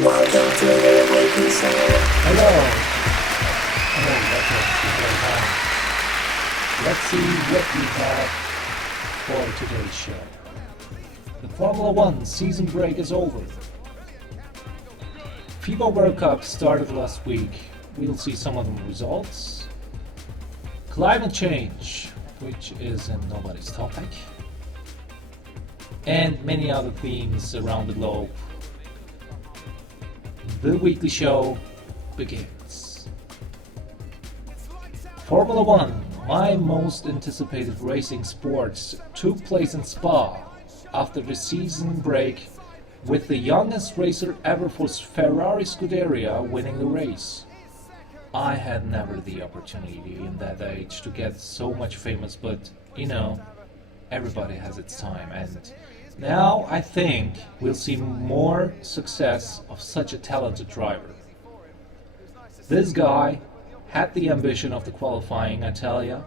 Welcome to the weekly show. Hello. Let's see what we have for today's show. The Formula One season break is over. FIBA World Cup started last week. We'll see some of the results. Climate change, which is in nobody's topic. And many other themes around the globe. The weekly show begins. Formula One, my most anticipated racing sports, took place in Spa after the season break, with the youngest racer ever for Ferrari Scuderia winning the race. I had never the opportunity in that age to get so much famous, but you know, everybody has its time, and now I think we'll see more success of such a talented driver. This guy had the ambition of the qualifying, I tell ya.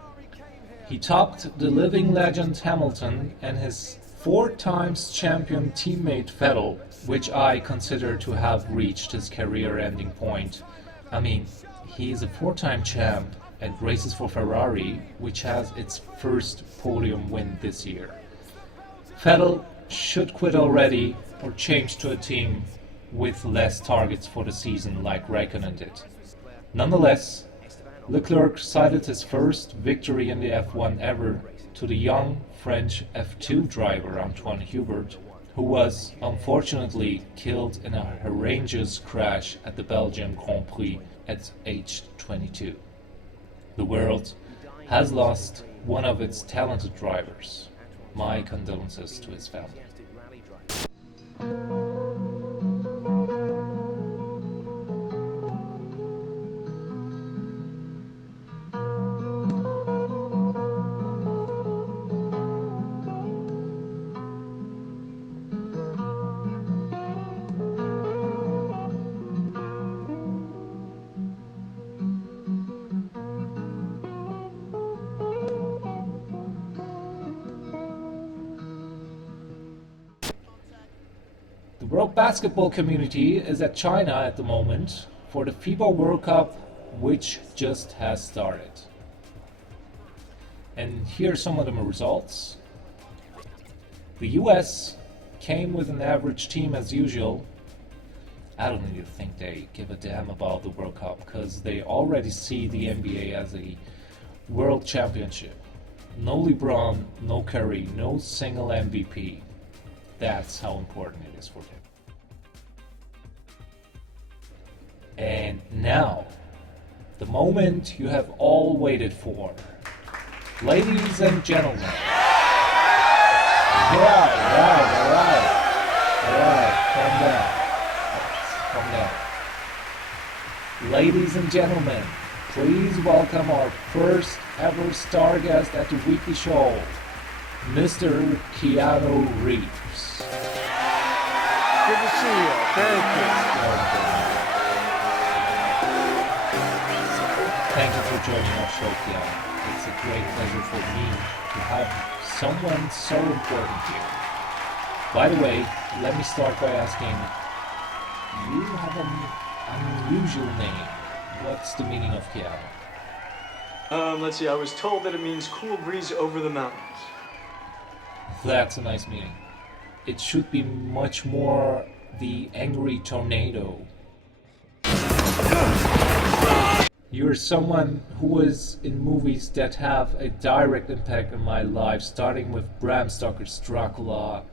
He topped the living legend Hamilton and his 4 times champion teammate Vettel, which I consider to have reached his career-ending point. I mean, he is a 4-time champ and races for Ferrari, which has its first podium win this year. Vettel should quit already or change to a team with less targets for the season like Raikkonen did. Nonetheless, Leclerc cited his first victory in the F1 ever to the young French F2 driver Antoine Hubert, who was unfortunately killed in a horrendous crash at the Belgian Grand Prix at age 22. The world has lost one of its talented drivers. My condolences to his family. The world basketball community is at China at the moment for the FIBA World Cup, which just has started. And here are some of the results. The US came with an average team as usual. I don't even think they give a damn about the World Cup, because they already see the NBA as a world championship. No LeBron, no Curry, no single MVP. That's how important it is for them. And now, the moment you have all waited for. Ladies and gentlemen. Alright, calm down. Ladies and gentlemen, please welcome our first ever star guest at the weekly show, Mr. Keanu Reeves. Good to see you. Thank you. Thank you for joining our show, Keanu. It's a great pleasure for me to have someone so important here. By the way, let me start by asking, you have an unusual name. What's the meaning of Keanu? Let's see, I was told that it means cool breeze over the mountains. That's a nice meaning. It should be much more the angry tornado. You're someone who was in movies that have a direct impact on my life, starting with Bram Stoker's Dracula,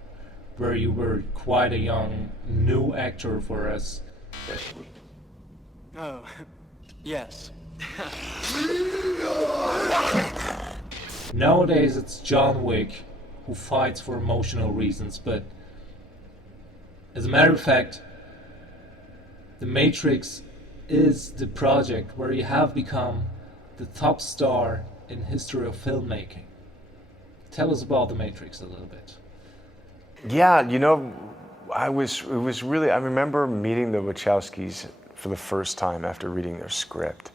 where you were quite a young, new actor for us. Oh, yes. Nowadays it's John Wick, who fights for emotional reasons, but as a matter of fact, The Matrix is the project where you have become the top star in history of filmmaking. Tell us about The Matrix a little bit. Yeah, you know, I remember meeting the Wachowskis for the first time after reading their script.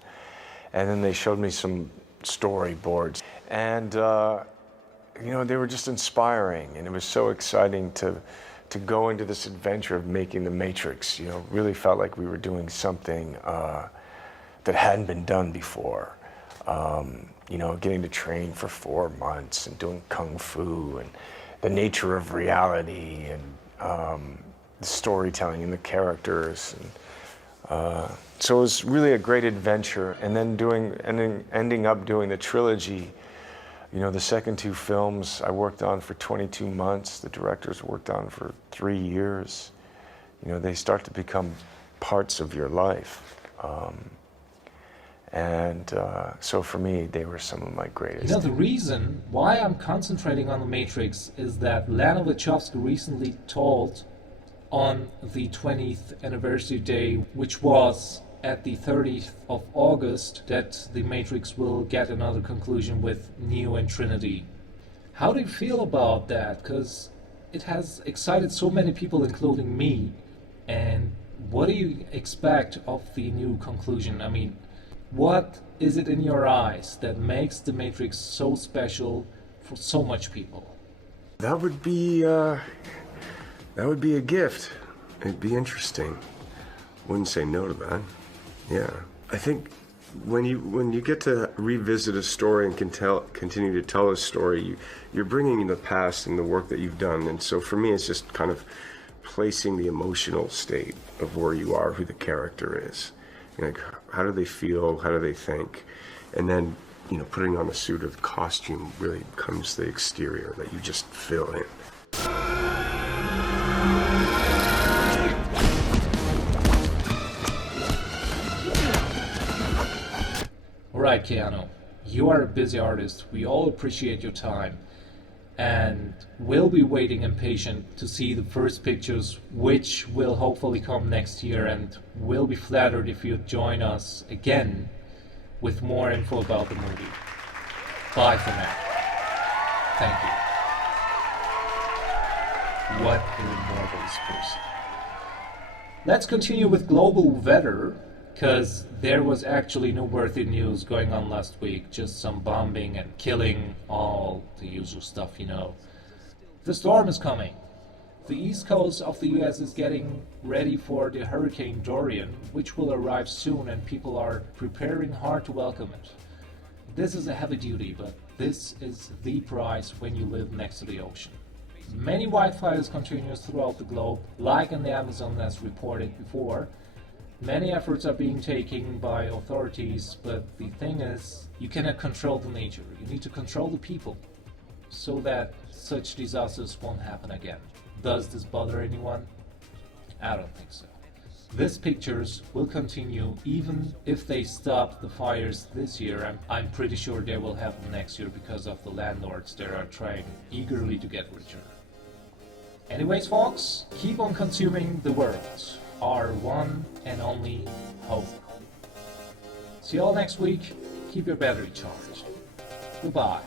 And then they showed me some storyboards. And, you know, they were just inspiring. And it was so exciting to to go into this adventure of making The Matrix, you know, really felt like we were doing something that hadn't been done before. You know, getting to train for 4 months and doing kung fu and the nature of reality and the storytelling and the characters. And, so it was really a great adventure. And then ending up doing the trilogy. You know, the second 2 films I worked on for 22 months. The directors worked on for 3 years. You know, they start to become parts of your life. So for me, they were some of my greatest. You know, the reason why I'm concentrating on The Matrix is that Lana Wachowski recently told on the 20th anniversary day, which was at the 30th of August, that The Matrix will get another conclusion with Neo and Trinity. How do you feel about that? Because it has excited so many people, including me. And what do you expect of the new conclusion? I mean, what is it in your eyes that makes The Matrix so special for so much people? That would be a gift. It'd be interesting. Wouldn't say no to that. Yeah. I think when you get to revisit a story and continue to tell a story, you're bringing in the past and the work that you've done. And so for me, it's just kind of placing the emotional state of where you are, who the character is. Like, how do they feel? How do they think? And then, you know, putting on a suit of costume really becomes the exterior that you just fill in. Alright, Keanu, you are a busy artist. We all appreciate your time. And we'll be waiting impatient to see the first pictures, which will hopefully come next year, and we'll be flattered if you join us again with more info about the movie. Bye for now. Thank you. What a marvelous person. Let's continue with global weather, because there was actually no worthy news going on last week, just some bombing and killing, all the usual stuff, you know. The storm is coming. The east coast of the US is getting ready for the Hurricane Dorian, which will arrive soon, and people are preparing hard to welcome it. This is a heavy duty, but this is the price when you live next to the ocean. Many wildfires continue throughout the globe, like in the Amazon as reported before. Many efforts are being taken by authorities, but the thing is, you cannot control the nature. You need to control the people, so that such disasters won't happen again. Does this bother anyone? I don't think so. These pictures will continue even if they stop the fires this year. I'm pretty sure they will happen next year because of the landlords that are trying eagerly to get richer. Anyways, folks, keep on consuming the world. Our one and only hope. See you all next week. Keep your battery charged. Goodbye.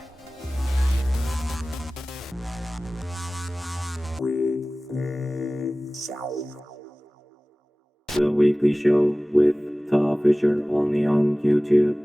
The weekly show with Tom Fisher only on YouTube.